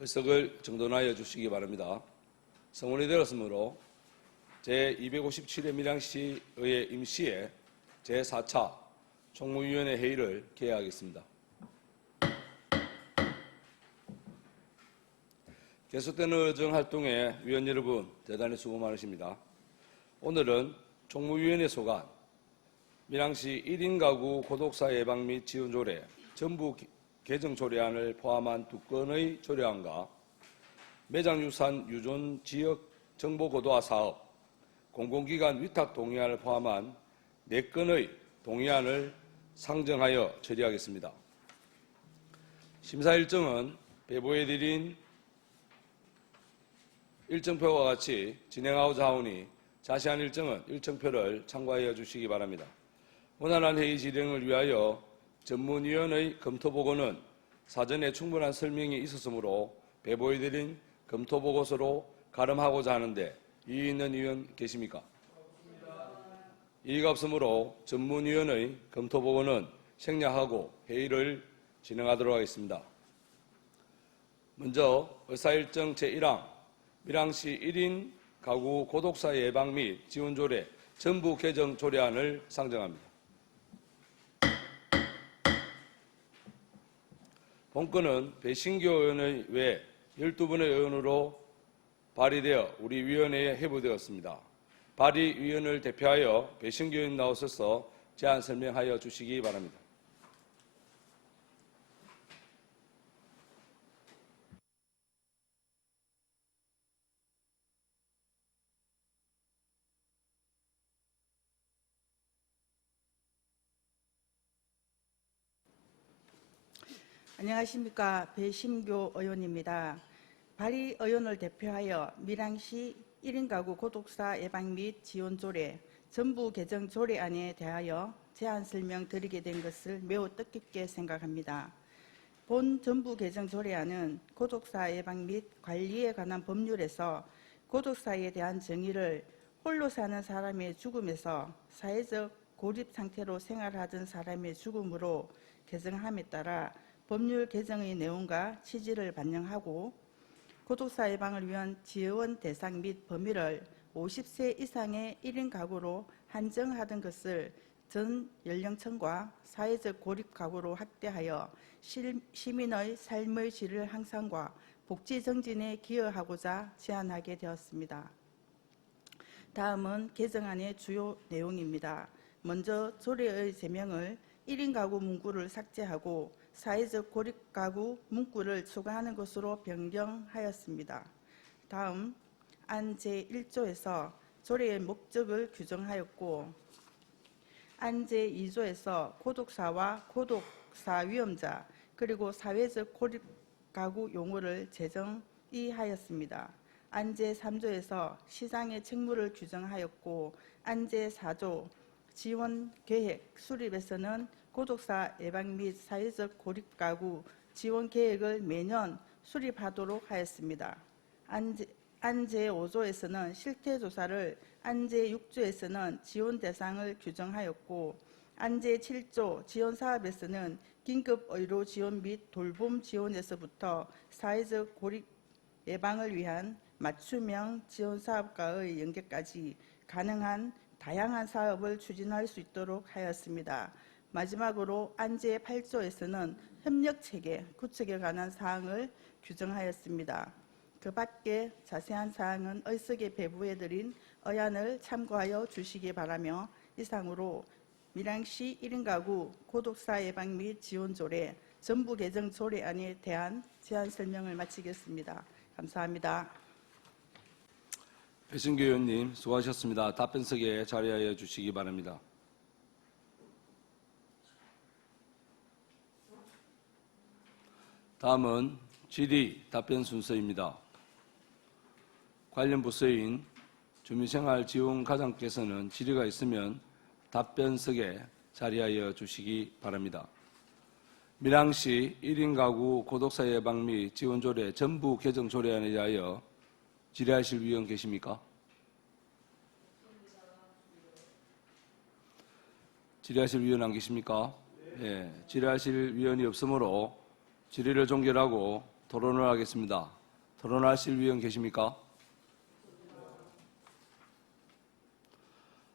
의석을 정돈하여 주시기 바랍니다. 성원이 되었으므로 제257회 밀양시의회 임시회 제4차 총무위원회 회의를 개회하겠습니다. 계속되는 의정활동에 위원 여러분 대단히 수고 많으십니다. 오늘은 총무위원회 소관, 밀양시 1인 가구 고독사 예방 및 지원 조례, 전부 개정 조례안을 포함한 2건의 조례안과 매장유산 유존 지역 정보 고도화 사업, 공공기관 위탁 동의안을 포함한 4건의 동의안을 상정하여 처리하겠습니다. 심사 일정은 배부해드린 일정표와 같이 진행하고자 하오니 자세한 일정은 일정표를 참고하여 주시기 바랍니다. 원활한 회의 진행을 위하여 전문위원의 검토보고는 사전에 충분한 설명이 있었으므로 배부해드린 검토보고서로 가름하고자 하는데 이의 있는 의원 계십니까? 이의가 없으므로 전문위원의 검토보고는 생략하고 회의를 진행하도록 하겠습니다. 먼저 의사일정 제1항 밀양시 1인 가구 고독사 예방 및 지원 조례 전부 개정 조례안을 상정합니다. 본건은 배신교 의원의 외 12분의 의원으로 발의되어 우리 위원회에 회부되었습니다. 발의위원을 대표하여 배신교 의원 나오셔서 제안 설명하여 주시기 바랍니다. 안녕하십니까. 배심교 의원입니다. 발의 의원을 대표하여 밀양시 1인 가구 고독사 예방 및 지원 조례 전부 개정 조례안에 대하여 제안 설명 드리게 된 것을 매우 뜻깊게 생각합니다. 본 전부 개정 조례안은 고독사 예방 및 관리에 관한 법률에서 고독사에 대한 정의를 홀로 사는 사람의 죽음에서 사회적 고립 상태로 생활하던 사람의 죽음으로 개정함에 따라 법률 개정의 내용과 취지를 반영하고 고독사 예방을 위한 지원 대상 및 범위를 50세 이상의 1인 가구로 한정하던 것을 전 연령층과 사회적 고립 가구로 확대하여 시민의 삶의 질을 향상과 복지 정진에 기여하고자 제안하게 되었습니다. 다음은 개정안의 주요 내용입니다. 먼저 조례의 제명을 1인 가구 문구를 삭제하고 사회적 고립 가구 문구를 추가하는 것으로 변경하였습니다. 다음 안 제1조에서 조례의 목적을 규정하였고 안 제2조에서 고독사와 고독사 위험자 그리고 사회적 고립 가구 용어를 재정의하였습니다. 안 제3조에서 시장의 책무를 규정하였고 안 제4조 지원 계획 수립에서는 고독사 예방 및 사회적 고립 가구 지원 계획을 매년 수립하도록 하였습니다. 안 제5조에서는 실태조사를, 안 제6조에서는 지원 대상을 규정하였고 안 제7조 지원사업에서는 긴급의료 지원 및 돌봄 지원에서부터 사회적 고립 예방을 위한 맞춤형 지원사업과의 연계까지 가능한 다양한 사업을 추진할 수 있도록 하였습니다. 마지막으로 안 제8조에서는 협력체계 구축에 관한 사항을 규정하였습니다. 그 밖에 자세한 사항은 의석에 배부해드린 의안을 참고하여 주시기 바라며 이상으로 밀양시 1인 가구 고독사 예방 및 지원 조례 전부 개정 조례안에 대한 제안 설명을 마치겠습니다. 감사합니다. 배신교 의원님 수고하셨습니다. 답변석에 자리하여 주시기 바랍니다. 다음은 질의 답변 순서입니다. 관련 부서인 주민생활지원과장께서는 질의가 있으면 답변석에 자리하여 주시기 바랍니다. 밀양시 1인 가구 고독사 예방 및 지원 조례 전부 개정 조례안에 대하여 질의하실 위원 계십니까? 질의하실 위원 안 계십니까? 네. 질의하실 위원이 없으므로 질의를 종결하고 토론을 하겠습니다. 토론하실 위원 계십니까?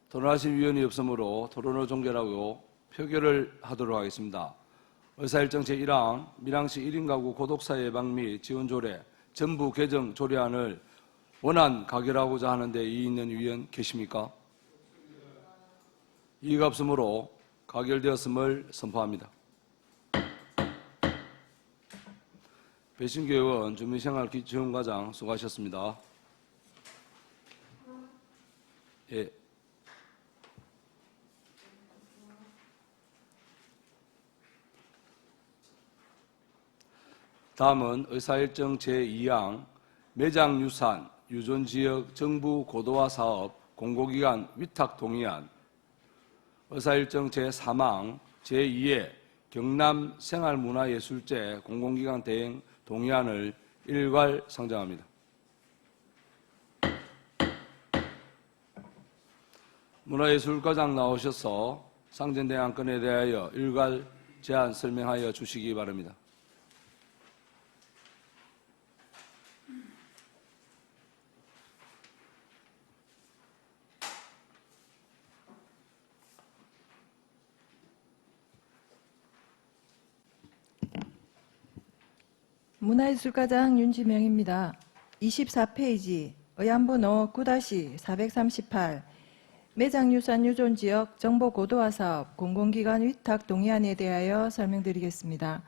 토론하실 위원이 없으므로 토론을 종결하고 표결을 하도록 하겠습니다. 의사일정 제1항 밀양시 1인 가구 고독사 예방 및 지원 조례 전부 개정 조례안을 원안 가결하고자 하는데 이의 있는 위원 계십니까? 이의가 없으므로 가결되었음을 선포합니다. 배신교 의원, 주민생활지원과장 수고하셨습니다. 예. 다음은 의사일정 제2항 매장유산 유존지역 정부 고도화 사업 공고기관 위탁 동의안, 의사일정 제3항 제2회 경남 생활문화예술제 공공기관 대행 동의안을 일괄 상정합니다. 문화예술과장 나오셔서 상정된 안건에 대하여 일괄 제안 설명하여 주시기 바랍니다. 문화예술과장 윤지명입니다. 24페이지 의안번호 9-438 매장유산 유존지역 정보 고도화 사업 공공기관 위탁 동의안에 대하여 설명드리겠습니다.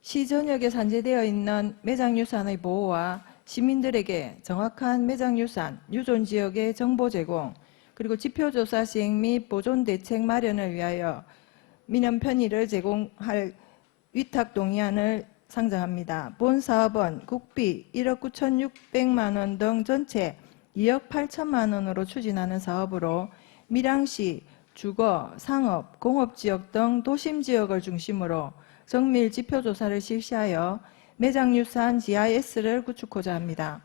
시 전역에 산재되어 있는 매장유산의 보호와 시민들에게 정확한 매장유산 유존지역의 정보 제공, 그리고 지표조사 시행 및 보존 대책 마련을 위하여 민원 편의를 제공할 위탁 동의안을 상정합니다. 본 사업은 국비 1억 9,600만 원 등 전체 2억 8천만 원으로 추진하는 사업으로 밀양시 주거, 상업, 공업지역 등 도심지역을 중심으로 정밀 지표조사를 실시하여 매장유산 GIS를 구축하고자 합니다.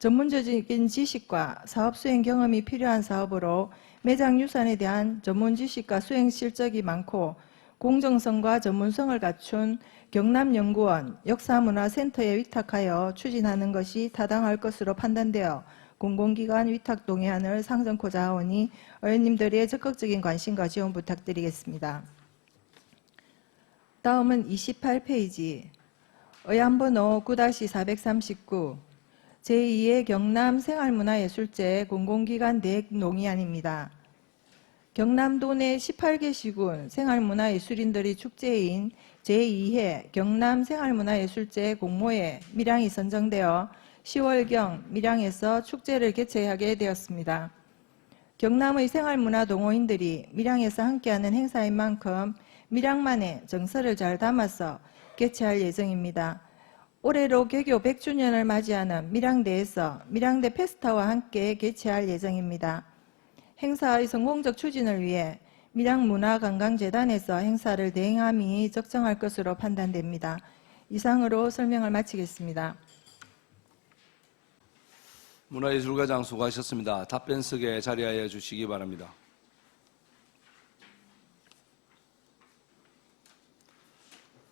전문적인 지식과 사업 수행 경험이 필요한 사업으로 매장유산에 대한 전문 지식과 수행 실적이 많고 공정성과 전문성을 갖춘 경남연구원 역사문화센터에 위탁하여 추진하는 것이 타당할 것으로 판단되어 공공기관 위탁 동의안을 상정코자 하오니 의원님들의 적극적인 관심과 지원 부탁드리겠습니다. 다음은 28페이지 의안번호 9-439 제2의 경남 생활문화예술제 공공기관 대행 동의안입니다. 경남도 내 18개 시군 생활문화예술인들이 축제인 제2회 경남 생활문화예술제 공모에 밀양이 선정되어 10월경 밀양에서 축제를 개최하게 되었습니다. 경남의 생활문화 동호인들이 밀양에서 함께하는 행사인 만큼 밀양만의 정서를 잘 담아서 개최할 예정입니다. 올해로 개교 100주년을 맞이하는 밀양대에서 밀양대 페스타와 함께 개최할 예정입니다. 행사의 성공적 추진을 위해 밀양문화관광재단에서 행사를 대행함이 적정할 것으로 판단됩니다. 이상으로 설명을 마치겠습니다. 문화예술과장 수고하셨습니다. 답변석에 자리하여 주시기 바랍니다.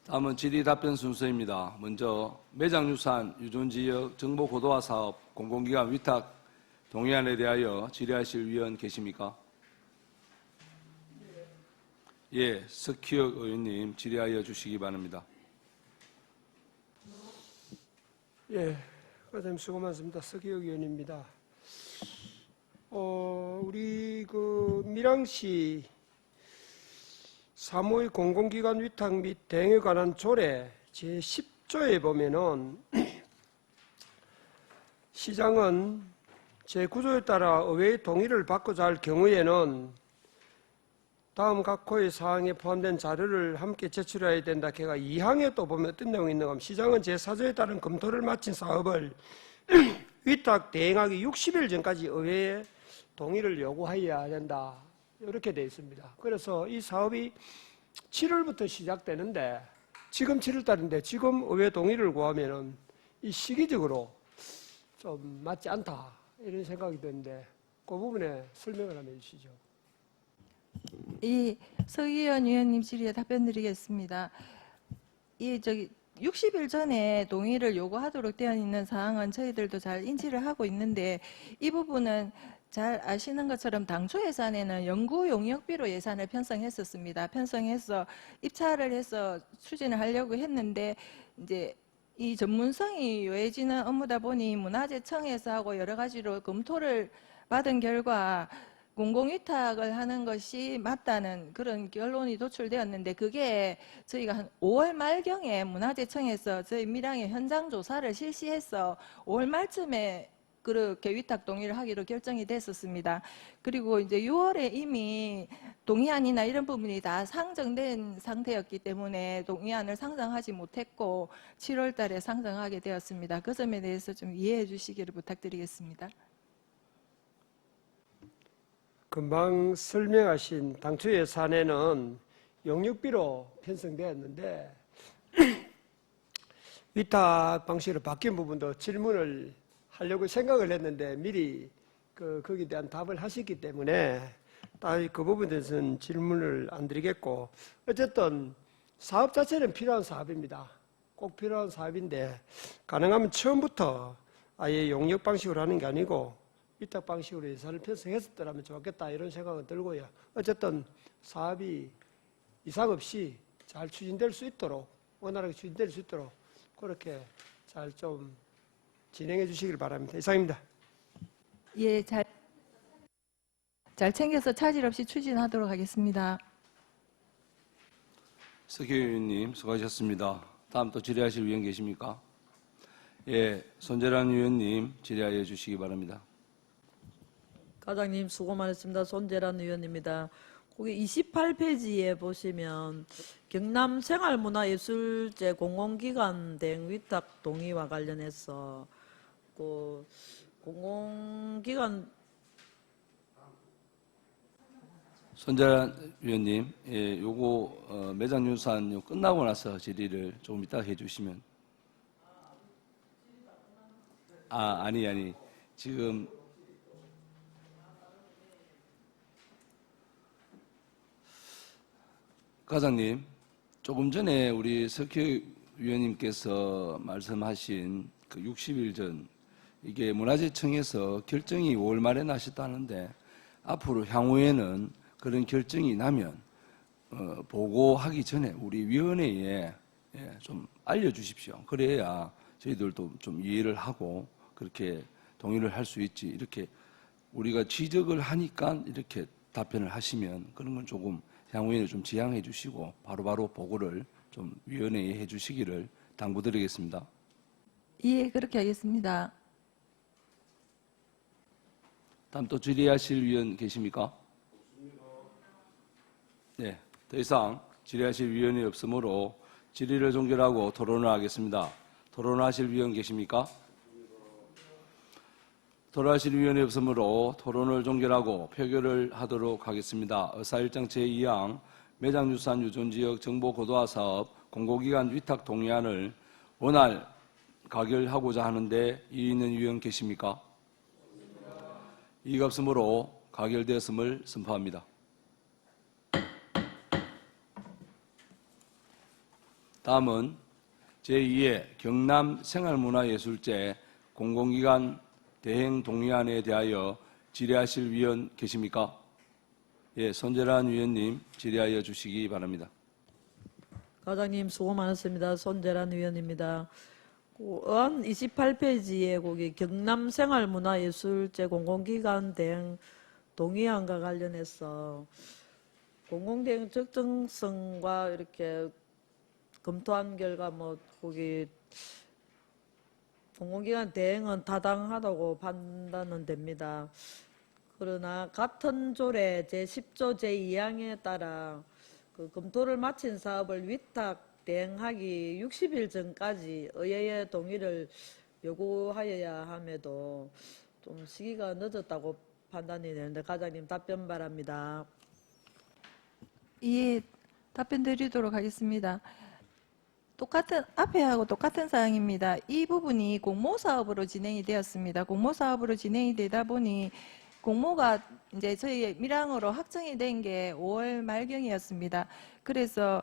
다음은 질의 답변 순서입니다. 먼저 매장유산 유존지역 정보 고도화 사업 공공기관 위탁 동의안에 대하여 질의하실 위원 계십니까? 예, 석희혁 의원님 질의하여 주시기 바랍니다. 예, 과장님 수고 많습니다. 석희혁 의원입니다. 우리 밀양시 사무의 공공기관 위탁 및 대행에 관한 조례 제10조에 보면은 시장은 제9조에 따라 의회의 동의를 받고자 할 경우에는 다음 각 호의 사항에 포함된 자료를 함께 제출해야 된다. 걔가 2항에 또 보면 어떤 내용이 있는가 하면 시장은 제4조에 따른 검토를 마친 사업을 위탁 대행하기 60일 전까지 의회에 동의를 요구해야 된다. 이렇게 되어 있습니다. 그래서 이 사업이 7월부터 시작되는데 지금 7월달인데 지금 의회 동의를 구하면은 이 시기적으로 좀 맞지 않다 이런 생각이 드는데 그 부분에 설명을 한번 해주시죠. 이 서기현 의원님 질의에 답변드리겠습니다. 60일 전에 동의를 요구하도록 되어 있는 사항은 저희들도 잘 인지를 하고 있는데 이 부분은 잘 아시는 것처럼 당초 예산에는 연구 용역비로 예산을 편성했었습니다. 편성해서 입찰을 해서 추진을 하려고 했는데 이제 이 전문성이 요해지는 업무다 보니 문화재청에서 하고 여러 가지로 검토를 받은 결과 공공위탁을 하는 것이 맞다는 그런 결론이 도출되었는데 그게 저희가 한 5월 말경에 문화재청에서 저희 밀양의 현장 조사를 실시해서 5월 말쯤에 그렇게 위탁 동의를 하기로 결정이 됐었습니다. 그리고 이제 6월에 이미 동의안이나 이런 부분이 다 상정된 상태였기 때문에 동의안을 상정하지 못했고 7월 달에 상정하게 되었습니다. 그 점에 대해서 좀 이해해 주시기를 부탁드리겠습니다. 금방 설명하신 당초 예산에는 용역비로 편성되었는데 위탁 방식으로 바뀐 부분도 질문을 하려고 생각을 했는데 미리 거기에 대한 답을 하셨기 때문에 그 부분에 대해서는 질문을 안 드리겠고 어쨌든 사업 자체는 필요한 사업입니다. 꼭 필요한 사업인데 가능하면 처음부터 아예 용역 방식으로 하는 게 아니고 위탁 방식으로 예산을 편성했었더라면 좋겠다 이런 생각은 들고요. 어쨌든 사업이 이상 없이 잘 추진될 수 있도록 원활하게 추진될 수 있도록 그렇게 잘 좀 진행해 주시길 바랍니다. 이상입니다. 예, 잘 챙겨서 차질 없이 추진하도록 하겠습니다. 석희 의원님 수고하셨습니다. 다음 또 질의하실 위원 계십니까? 예, 손재란 의원님 질의하여 주시기 바랍니다. 과장님 수고 많으셨습니다. 손재란 의원입니다. 거기 28페이지에 보시면 경남 생활문화예술제 공공기관 대행 위탁 동의와 관련해서 그 공공기관 손재란 위원님, 예, 요거 매장 유산 끝나고 나서 질의를 조금 이따 해주시면. 아니 지금 과장님, 조금 전에 우리 석희 위원님께서 말씀하신 그 60일 전 이게 문화재청에서 결정이 5월 말에 나셨다는데 앞으로 향후에는 그런 결정이 나면 보고하기 전에 우리 위원회에 좀 알려주십시오. 그래야 저희들도 좀 이해를 하고 그렇게 동의를 할 수 있지. 이렇게 우리가 지적을 하니까 이렇게 답변을 하시면 그런 건 조금 향후에는 좀 지양해 주시고 바로바로 보고를 좀 위원회에 해 주시기를 당부드리겠습니다. 예, 그렇게 하겠습니다. 다음 또 질의하실 위원 계십니까? 네, 더 이상 질의하실 위원이 없으므로 질의를 종결하고 토론을 하겠습니다. 토론하실 위원 계십니까? 토론하실 위원이 없으므로 토론을 종결하고 표결을 하도록 하겠습니다. 의사일정 제2항 매장유산 유존지역 정보고도화 사업 공공기관 위탁 동의안을 원활 가결하고자 하는데 이의 있는 위원 계십니까? 이의가 없으므로 가결되었음을 선포합니다. 다음은 제2회 경남 생활문화예술제 공공기관 대행 동의안에 대하여 질의하실 위원 계십니까? 예, 손재란 위원님 질의하여 주시기 바랍니다. 과장님 수고 많으셨습니다. 손재란 의원입니다. 의안 28페이지에 거기 경남 생활문화예술제 공공기관 대행 동의안과 관련해서 공공대행 적정성과 이렇게 검토한 결과 거기 공공기관 대행은 타당하다고 판단은 됩니다. 그러나 같은 조례 제10조 제2항에 따라 그 검토를 마친 사업을 위탁 대행하기 60일 전까지 의회의 동의를 요구하여야 함에도 좀 시기가 늦었다고 판단이 되는데 과장님 답변 바랍니다. 예, 답변 드리도록 하겠습니다. 앞에 하고 똑같은 사항입니다. 이 부분이 공모사업으로 진행이 되었습니다. 공모사업으로 진행이 되다 보니 공모가 이제 저희 밀양으로 확정이 된 게 5월 말경이었습니다. 그래서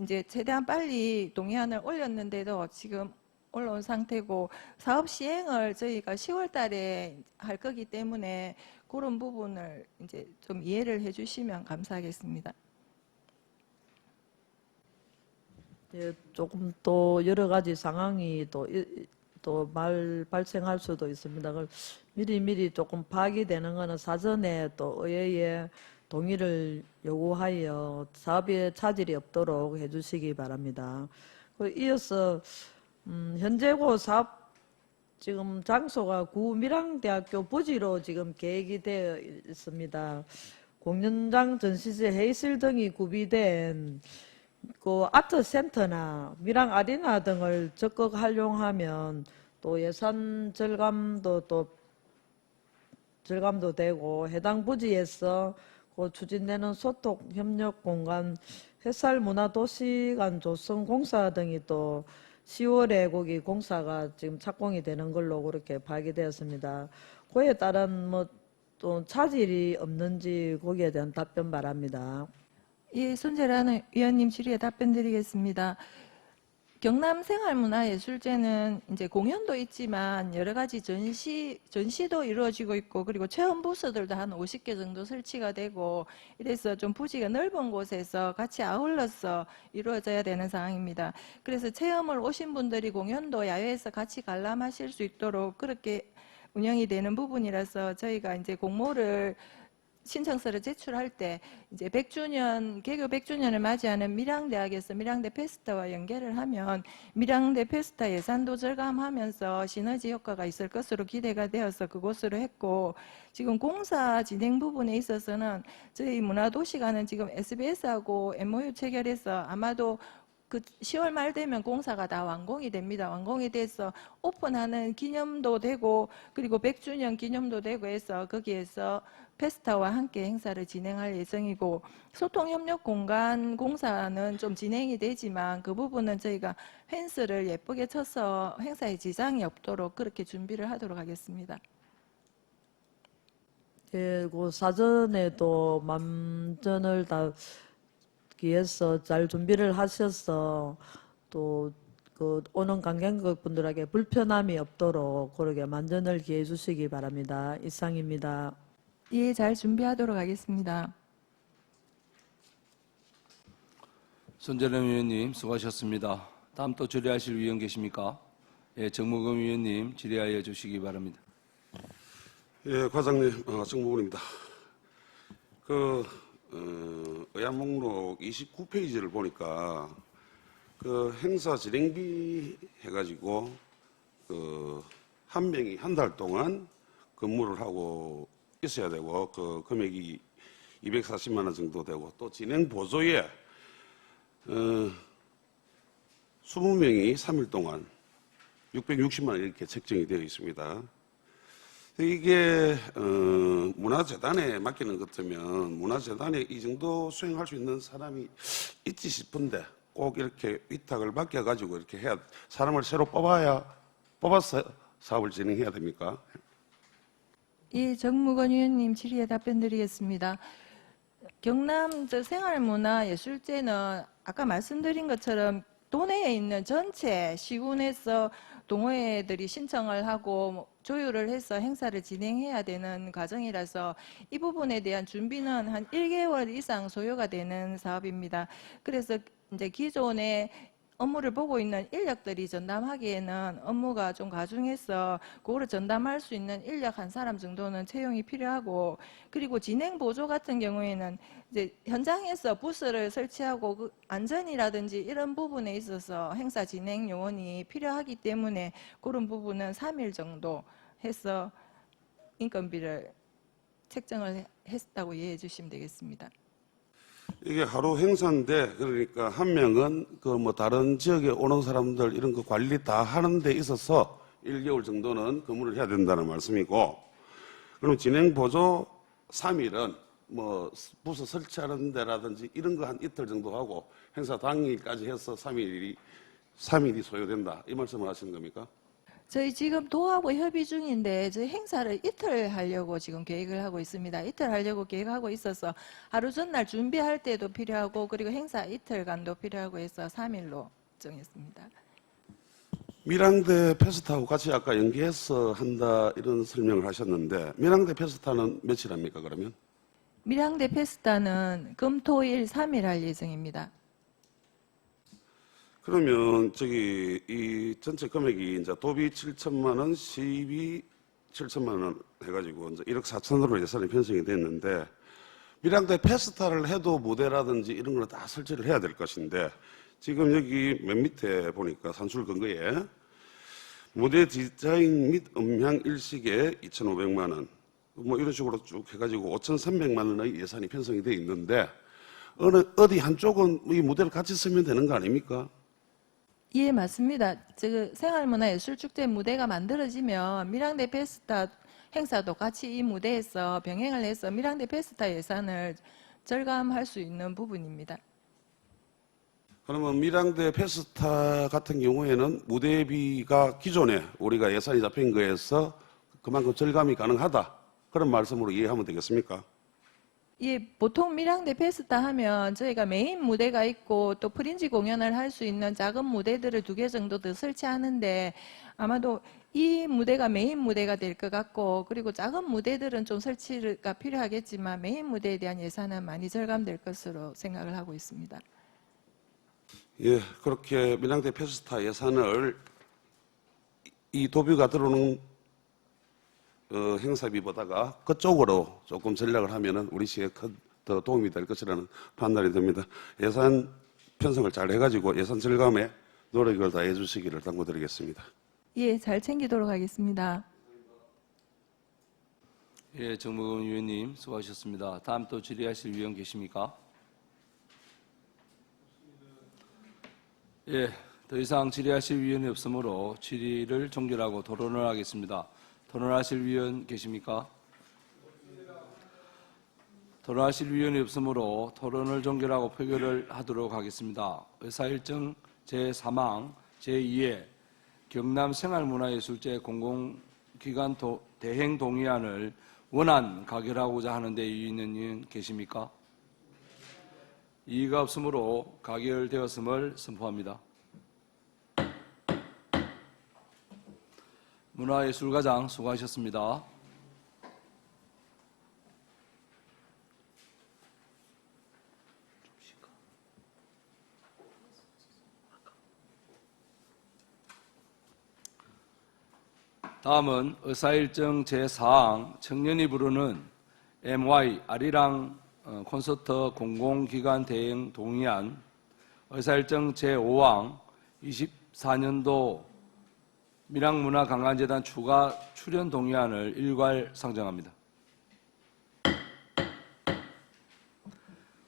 이제 최대한 빨리 동의안을 올렸는데도 지금 올라온 상태고 사업 시행을 저희가 10월 달에 할 거기 때문에 그런 부분을 이제 좀 이해를 해주시면 감사하겠습니다. 예, 조금 또 여러 가지 상황이 또 발생할 수도 있습니다. 그걸 미리 조금 파악이 되는 거는 사전에 또 의회에 동의를 요구하여 사업에 차질이 없도록 해주시기 바랍니다. 이어서 현재고 사업 지금 장소가 구밀항대학교 부지로 지금 계획이 되어 있습니다. 공연장, 전시실, 회의실 등이 구비된 그 아트센터나 밀항 아리나 등을 적극 활용하면 또 예산 절감도 되고 해당 부지에서 그 추진되는 소통 협력 공간, 햇살 문화 도시간 조성 공사 등이 또 10월에 거기 공사가 지금 착공이 되는 걸로 그렇게 파악되었습니다. 그에 따른 뭐 또 차질이 없는지 거기에 대한 답변 바랍니다. 예, 손재란 위원님 질의에 답변드리겠습니다. 경남 생활문화예술제는 이제 공연도 있지만 여러 가지 전시도 이루어지고 있고 그리고 체험 부스들도 한 50개 정도 설치가 되고 이래서 좀 부지가 넓은 곳에서 같이 아울러서 이루어져야 되는 상황입니다. 그래서 체험을 오신 분들이 공연도 야외에서 같이 관람하실 수 있도록 그렇게 운영이 되는 부분이라서 저희가 이제 공모를 신청서를 제출할 때 이제 100주년 개교 100주년을 맞이하는 밀양대학에서 밀양대 페스타와 연계를 하면 밀양대 페스타 예산도 절감하면서 시너지 효과가 있을 것으로 기대가 되어서 그곳으로 했고 지금 공사 진행 부분에 있어서는 저희 문화도시가는 지금 SBS하고 MOU 체결해서 아마도 그 10월 말 되면 공사가 다 완공이 됩니다. 완공이 돼서 오픈하는 기념도 되고 그리고 100주년 기념도 되고 해서 거기에서 페스타와 함께 행사를 진행할 예정이고 소통협력 공간 공사는 좀 진행이 되지만 그 부분은 저희가 펜스를 예쁘게 쳐서 행사에 지장이 없도록 그렇게 준비를 하도록 하겠습니다. 예, 그 사전에도 만전을 다 위해서 잘 준비를 하셔서 또 그 오는 관광객 분들에게 불편함이 없도록 그렇게 만전을 기해 주시기 바랍니다. 이상입니다. 예, 잘 준비하도록 하겠습니다. 손재련 위원님 수고하셨습니다. 다음 또 질의하실 위원 계십니까? 예, 정무금 위원님 질의하여 주시기 바랍니다. 예, 과장님, 정무군입니다. 의안 목록 29페이지를 보니까 그 행사 진행비 해가지고 한 명이 한 달 동안 근무를 하고 있어야 되고 그 금액이 240만 원 정도 되고 또 진행 보조에 20명이 3일 동안 660만 원 이렇게 책정이 되어 있습니다. 이게 문화재단에 맡기는 것 같으면 문화재단에 이 정도 수행할 수 있는 사람이 있지 싶은데 꼭 이렇게 위탁을 맡겨가지고 이렇게 해야 사람을 새로 뽑아서 사업을 진행해야 됩니까? 예, 정무건 위원님 질의에 답변드리겠습니다. 경남 생활문화예술제는 아까 말씀드린 것처럼 도내에 있는 전체 시군에서 동호회들이 신청을 하고 조율을 해서 행사를 진행해야 되는 과정이라서 이 부분에 대한 준비는 한 1개월 이상 소요가 되는 사업입니다. 그래서 이제 기존에 업무를 보고 있는 인력들이 전담하기에는 업무가 좀 가중해서 그거를 전담할 수 있는 인력 한 사람 정도는 채용이 필요하고 그리고 진행 보조 같은 경우에는 이제 현장에서 부스를 설치하고 그 안전이라든지 이런 부분에 있어서 행사 진행 요원이 필요하기 때문에 그런 부분은 3일 정도 해서 인건비를 책정을 했다고 이해해 주시면 되겠습니다. 이게 하루 행사인데 그러니까 한 명은 그 뭐 다른 지역에 오는 사람들 이런 거 관리 다 하는 데 있어서 1개월 정도는 근무를 해야 된다는 말씀이고 그럼 진행 보조 3일은 뭐 부서 설치하는 데라든지 이런 거 한 이틀 정도 하고 행사 당일까지 해서 3일이 소요된다 이 말씀을 하시는 겁니까? 저희 지금 도하고 협의 중인데 저희 행사를 이틀 하려고 지금 계획을 하고 있습니다. 이틀 하려고 계획하고 있어서 하루 전날 준비할 때도 필요하고 그리고 행사 이틀간도 필요하고 해서 3일로 정했습니다. 밀양대 페스타하고 같이 아까 연계해서 한다 이런 설명을 하셨는데 밀양대 페스타는 며칠 합니까 그러면? 밀양대 페스타는 금, 토, 일 3일 할 예정입니다. 그러면 저기 이 전체 금액이 이제 도비 7천만 원, 시비 7천만 원 해가지고 이제 1억 4천으로 예산이 편성이 됐는데 밀양대 페스타를 해도 무대라든지 이런 걸 다 설치를 해야 될 것인데 지금 여기 맨 밑에 보니까 산술 근거에 무대 디자인 및 음향 일식에 2,500만 원, 뭐 이런 식으로 쭉 해가지고 5,300만 원의 예산이 편성이 돼 있는데 어디 한쪽은 이 무대를 같이 쓰면 되는 거 아닙니까? 예, 맞습니다. 생활문화예술축제 무대가 만들어지면 밀양대 페스타 행사도 같이 이 무대에서 병행을 해서 밀양대 페스타 예산을 절감할 수 있는 부분입니다. 그러면 밀양대 페스타 같은 경우에는 무대비가 기존에 우리가 예산이 잡힌 거에서 그만큼 절감이 가능하다. 그런 말씀으로 이해하면 되겠습니까? 예, 보통 밀양대 페스타 하면 저희가 메인 무대가 있고 또 프린지 공연을 할 수 있는 작은 무대들을 2개 정도 더 설치하는데 아마도 이 무대가 메인 무대가 될 것 같고 그리고 작은 무대들은 좀 설치가 필요하겠지만 메인 무대에 대한 예산은 많이 절감될 것으로 생각을 하고 있습니다. 예, 그렇게 밀양대 페스타 예산을 이 도비가 들어오는 행사비보다가 그쪽으로 조금 전략을 하면은 우리 시에 더 도움이 될 것이라는 판단이 듭니다. 예산 편성을 잘 해가지고 예산 절감에 노력을 다해 주시기를 당부드리겠습니다. 예, 잘 챙기도록 하겠습니다. 예, 정무근 위원님 수고하셨습니다. 다음 또 질의하실 위원 계십니까? 예, 더 이상 질의하실 위원이 없으므로 질의를 종결하고 토론을 하겠습니다. 토론하실 위원 계십니까? 토론하실 위원이 없으므로 토론을 종결하고 표결을 하도록 하겠습니다. 의사일정 제3항 제2의 경남 생활문화예술제 공공기관 대행 동의안을 원안 가결하고자 하는데 이의 있는 위원 계십니까? 이의가 없으므로 가결되었음을 선포합니다. 문화예술과장 수고하셨습니다. 다음은 의사일정 제4항 청년이 부르는 MY 아리랑 콘서트 공공기관 대행 동의안, 의사일정 제5항 24년도 밀양문화관광재단 추가 출연 동의안을 일괄 상정합니다.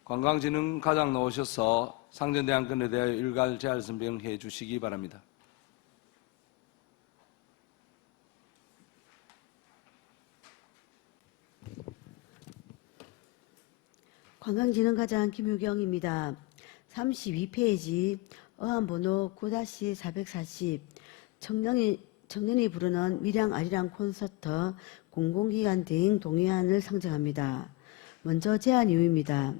관광진흥과장 나오셔서 상정된 안건에 대하여 일괄 재할 설명해 주시기 바랍니다. 관광진흥과장 김유경입니다. 32페이지 어항번호 9-440 청년이 부르는 밀양 아리랑 콘서트 공공기관 대행 동의안을 상정합니다. 먼저 제안 이유입니다.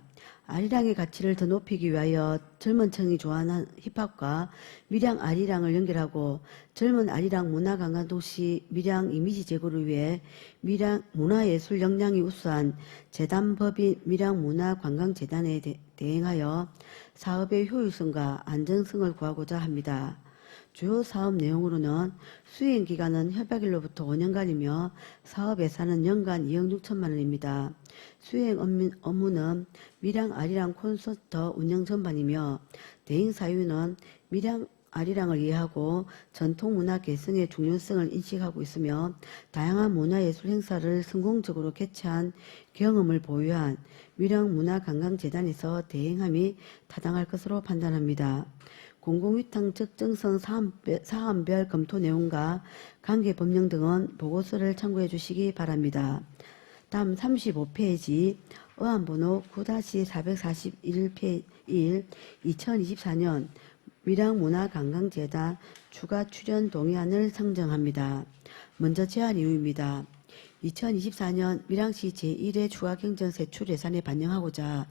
아리랑의 가치를 더 높이기 위하여 젊은 층이 좋아하는 힙합과 밀양 아리랑을 연결하고 젊은 아리랑 문화관광도시 밀양 이미지 제고를 위해 밀양 문화예술 역량이 우수한 재단법인 밀양문화관광재단에 대행하여 사업의 효율성과 안정성을 구하고자 합니다. 주요 사업 내용으로는 수행기간은 협약일로부터 5년간이며 사업 예산은 연간 2억 6천만 원입니다. 수행 업무는 밀양 아리랑 콘서트 운영 전반이며 대행 사유는 밀양 아리랑을 이해하고 전통문화 개성의 중요성을 인식하고 있으며 다양한 문화예술 행사를 성공적으로 개최한 경험을 보유한 밀양문화관광재단에서 대행함이 타당할 것으로 판단합니다. 공공위탁 적정성 사안별 검토 내용과 관계 법령 등은 보고서를 참고해 주시기 바랍니다. 다음 35페이지 어항번호 9-441 2024년 밀양문화관광재단 추가 출연 동의안을 상정합니다. 먼저 제안 이유입니다. 2024년 밀양시 제1회 추가 경정 세출 예산에 반영하고자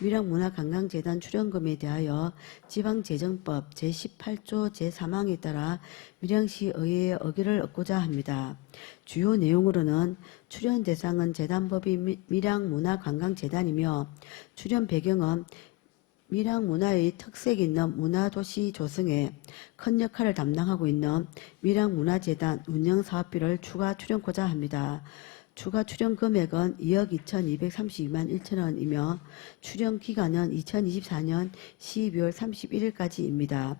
밀양문화관광재단 출연금에 대하여 지방재정법 제18조 제3항에 따라 밀양시 의회의 의결을 얻고자 합니다. 주요 내용으로는 출연 대상은 재단법인 밀양문화관광재단이며 출연 배경은 밀양 문화의 특색 있는 문화도시 조성에 큰 역할을 담당하고 있는 밀양문화재단 운영사업비를 추가 출연코자 합니다. 추가 출연 금액은 2억 2,232만 1천 원이며 출연 기간은 2024년 12월 31일까지입니다.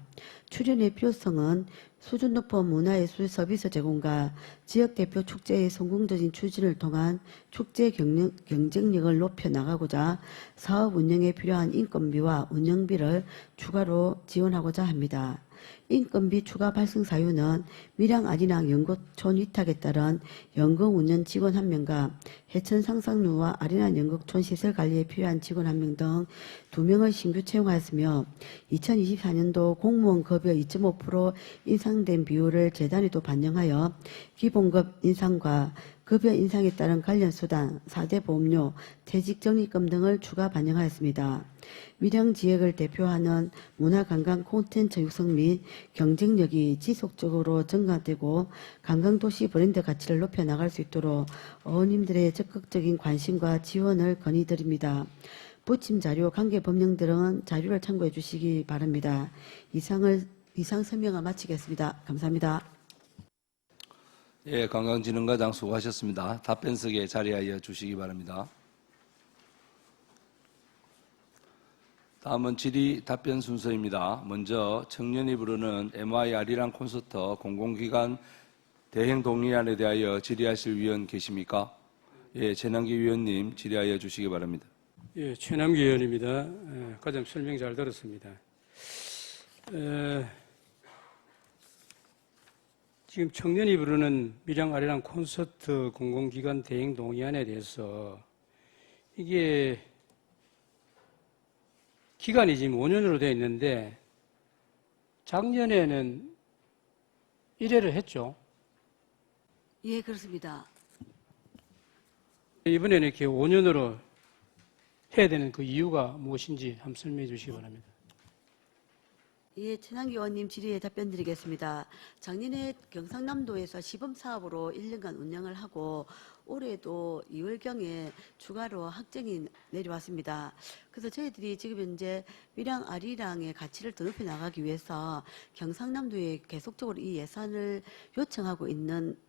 출연의 필요성은 수준 높은 문화예술 서비스 제공과 지역대표 축제의 성공적인 추진을 통한 축제 경쟁력을 높여 나가고자 사업 운영에 필요한 인건비와 운영비를 추가로 지원하고자 합니다. 인건비 추가 발생 사유는 밀양 아리랑 연극촌 위탁에 따른 연극 운영 직원 1명과 해천 상상루와 아리랑 연극촌 시설 관리에 필요한 직원 1명 등 2명을 신규 채용하였으며 2024년도 공무원 급여 2.5% 인상된 비율을 재단에 또 반영하여 기본급 인상과 급여 인상에 따른 관련 수당, 4대 보험료, 퇴직정리금 등을 추가 반영하였습니다. 밀양 지역을 대표하는 문화관광 콘텐츠 육성 및 경쟁력이 지속적으로 증가되고 관광도시 브랜드 가치를 높여 나갈 수 있도록 어원님들의 적극적인 관심과 지원을 건의드립니다. 부침 자료, 관계 법령 등은 자료를 참고해 주시기 바랍니다. 이상 설명을 마치겠습니다. 감사합니다. 예, 관광진흥과장 수고하셨습니다. 답변석에 자리하여 주시기 바랍니다. 다음은 질의 답변 순서입니다. 먼저 청년이 부르는 MI 아리랑 콘서트 공공기관 대행 동의안에 대하여 질의하실 위원 계십니까? 예, 최남기 위원님 질의하여 주시기 바랍니다. 예, 최남기 의원입니다. 과장 설명 잘 들었습니다. 지금 청년이 부르는 밀양 아리랑 콘서트 공공기관 대행 동의안에 대해서 이게 기간이 지금 5년으로 되어 있는데 작년에는 1회를 했죠. 예, 그렇습니다. 이번에는 이렇게 5년으로 해야 되는 그 이유가 무엇인지 한번 설명해 주시기 바랍니다. 예, 최남기 의원님 질의에 답변 드리겠습니다. 작년에 경상남도에서 시범사업으로 1년간 운영을 하고 올해도 2월경에 추가로 확정이 내려왔습니다. 그래서 저희들이 지금 현재 밀양 아리랑의 가치를 더 높여 나가기 위해서 경상남도에 계속적으로 이 예산을 요청하고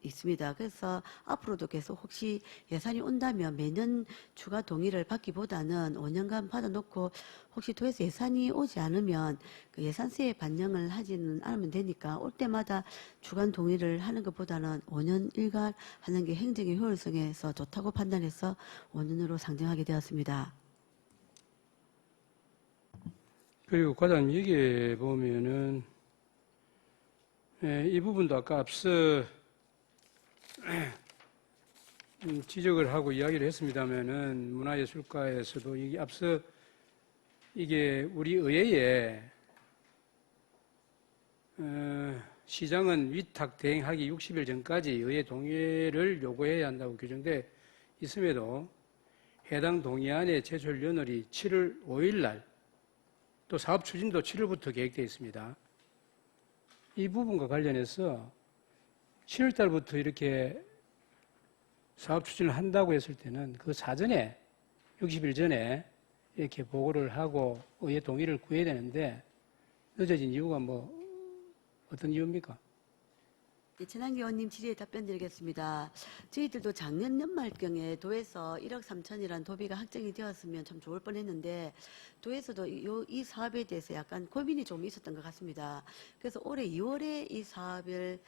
있습니다. 그래서 앞으로도 계속 혹시 예산이 온다면 매년 추가 동의를 받기보다는 5년간 받아놓고 혹시 도에서 예산이 오지 않으면 그 예산세에 반영을 하지는 않으면 되니까 올 때마다 주간 동의를 하는 것보다는 5년 일간 하는 게 행정의 효율성에서 좋다고 판단해서 5년으로 상정하게 되었습니다. 그리고 과장님 여기에 보면은 이 부분도 아까 앞서 지적을 하고 이야기를 했습니다면은 문화예술가에서도 이게 앞서 이게 우리 의회에 시장은 위탁 대행하기 60일 전까지 의회 동의를 요구해야 한다고 규정돼 있음에도 해당 동의안의 제출 연월이 7월 5일 날 또 사업 추진도 7월부터 계획되어 있습니다. 이 부분과 관련해서 7월 달부터 이렇게 사업 추진을 한다고 했을 때는 그 사전에 60일 전에 이렇게 보고를 하고 의회 동의를 구해야 되는데 늦어진 이유가 뭐 어떤 이유입니까? 네, 최남기 의원님 질의에 답변 드리겠습니다. 저희들도 작년 연말경에 도에서 1억 3천이라는 도비가 확정이 되었으면 참 좋을 뻔했는데 도에서도 이 사업에 대해서 약간 고민이 좀 있었던 것 같습니다. 그래서 올해 2월에 이 사업을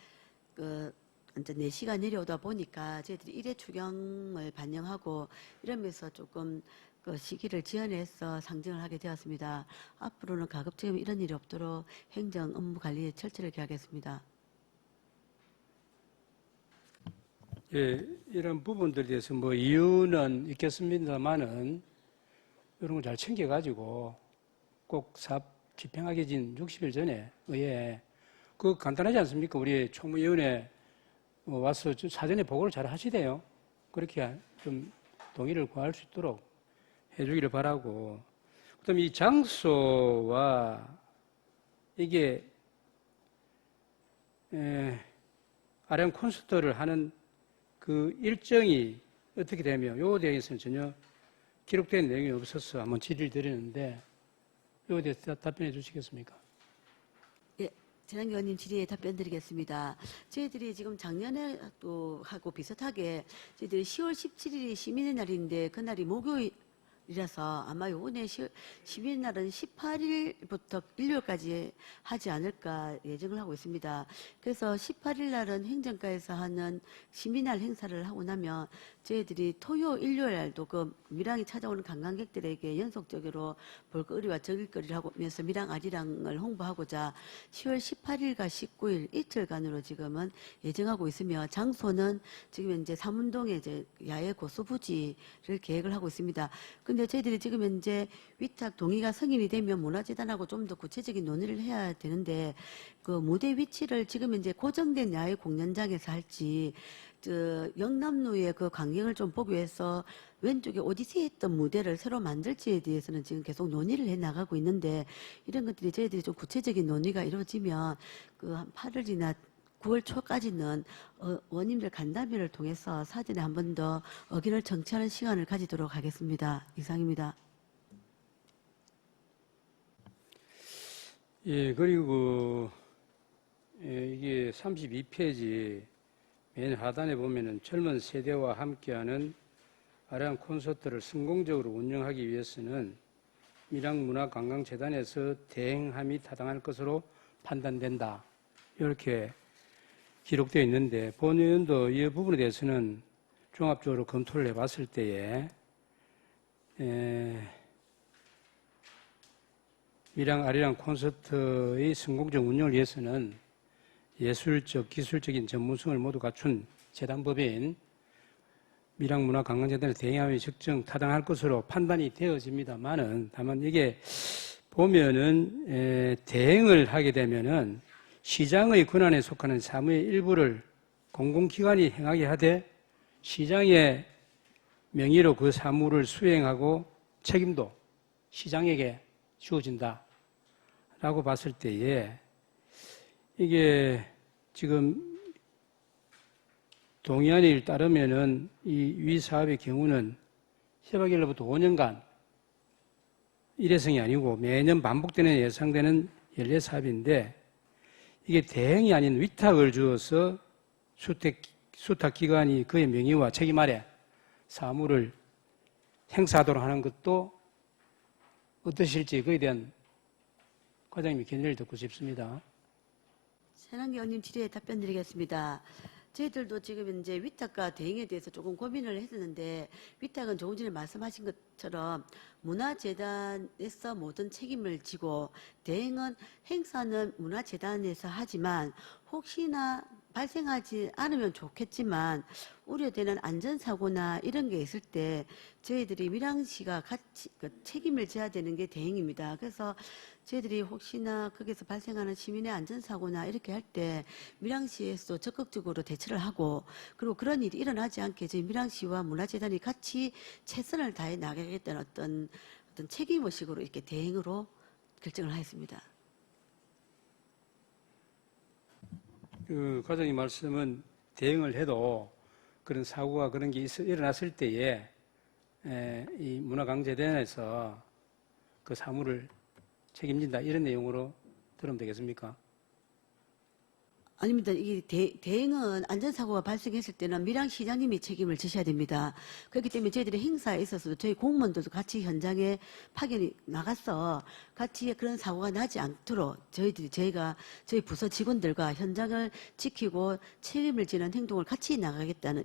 이제 내시가 내려오다 보니까 저희들이 1회 추경을 반영하고 이러면서 조금 그 시기를 지연해서 상정을 하게 되었습니다. 앞으로는 가급적이면 이런 일이 없도록 행정 업무 관리에 철저하게 하겠습니다. 예, 이런 부분들에 대해서 뭐 이유는 있겠습니다만은 이런 걸 잘 챙겨가지고 꼭 사업 집행하기 전 60일 전에 의회에 그 간단하지 않습니까? 우리 총무위원회 와서 좀 사전에 보고를 잘 하시대요. 그렇게 좀 동의를 구할 수 있도록 해주기를 바라고. 그다음 이 장소와 이게 아령 콘서트를 하는 그 일정이 어떻게 되며 요거에 대해서는 전혀 기록된 내용이 없어서 한번 질의를 드리는데 요거에 대해서 답변해 주시겠습니까? 재난 의원님 질의에 답변 드리겠습니다. 저희들이 지금 작년에 또 하고 비슷하게 저희들이 10월 17일이 시민의 날인데 그날이 목요일이라서 아마 요번에 시민의 날은 18일부터 일요일까지 하지 않을까 예정을 하고 있습니다. 그래서 18일 날은 행정가에서 하는 시민날 행사를 하고 나면 저희들이 토요 일요일 날도 그 밀양에 찾아오는 관광객들에게 연속적으로 볼거리와 즐길거리를 하면서 밀양 아리랑을 홍보하고자 10월 18일과 19일 이틀간으로 지금은 예정하고 있으며 장소는 지금 현재 삼운동의 이제 야외 고수부지를 계획을 하고 있습니다. 근데 저희들이 지금 현재 위탁 동의가 승인이 되면 문화재단하고 좀 더 구체적인 논의를 해야 되는데 그 무대 위치를 지금 현재 고정된 야외 공연장에서 할지 영남로의 그 광경을 좀 보기 위해서 왼쪽에 오디세이 했던 무대를 새로 만들지에 대해서는 지금 계속 논의를 해 나가고 있는데 이런 것들이 저희들이 좀 구체적인 논의가 이루어지면 그 한 8월 지나 9월 초까지는 원님들 간담회를 통해서 사전에 한 번 더 의견을 청취하는 시간을 가지도록 하겠습니다. 이상입니다. 예, 그리고 이게 32페이지 맨 하단에 보면은 젊은 세대와 함께하는 아량 콘서트를 성공적으로 운영하기 위해서는 밀양문화관광재단에서 대행함이 타당할 것으로 판단된다. 이렇게 기록되어 있는데 본 의원도 이 부분에 대해서는 종합적으로 검토를 해봤을 때에 밀양 아리랑 콘서트의 성공적 운영을 위해서는 예술적, 기술적인 전문성을 모두 갖춘 재단법인 밀양문화관광재단의 대행함이 적정 타당할 것으로 판단이 되어집니다만은 다만 이게 보면은 대행을 하게 되면은 시장의 권한에 속하는 사무의 일부를 공공기관이 행하게 하되 시장의 명의로 그 사무를 수행하고 책임도 시장에게 주어진다라고 봤을 때에 이게 지금 동의안에 따르면은 이 위 사업의 경우는 협약일로부터 5년간 일회성이 아니고 매년 반복되는 예상되는 연례 사업인데 이게 대행이 아닌 위탁을 주어서 수탁 기관이 그의 명의와 책임 아래 사무를 행사하도록 하는 것도 어떠실지 그에 대한 과장님의 견해를 듣고 싶습니다. 새남기 의원님 질의에 답변 드리겠습니다. 저희들도 지금 현재 위탁과 대행에 대해서 조금 고민을 했었는데 위탁은 조금 전에 말씀하신 것처럼 문화재단에서 모든 책임을 지고 대행은 행사는 문화재단에서 하지만 혹시나 발생하지 않으면 좋겠지만 우려되는 안전사고나 이런 게 있을 때 저희들이 밀양시가 같이 책임을 져야 되는 게 대행입니다. 그래서 저희들이 혹시나 거기서 발생하는 시민의 안전사고나 이렇게 할 때 밀양시에서 적극적으로 대처를 하고 그리고 그런 일이 일어나지 않게 저희 밀양시와 문화재단이 같이 최선을 다해 나가겠다는 어떤 책임의식으로 이렇게 대행으로 결정을 하였습니다. 그 과장님 말씀은 대응을 해도 그런 사고가 그런 게 일어났을 때에 이 문화관광재단에서 그 사무를 책임진다 이런 내용으로 들으면 되겠습니까? 아닙니다. 이게 대행은 안전사고가 발생했을 때는 밀양시장님이 책임을 지셔야 됩니다. 그렇기 때문에 저희들이 행사에 있어서도 저희 공무원들도 같이 현장에 파견이 나가서 같이 그런 사고가 나지 않도록 저희가 저희 부서 직원들과 현장을 지키고 책임을 지는 행동을 같이 나가겠다는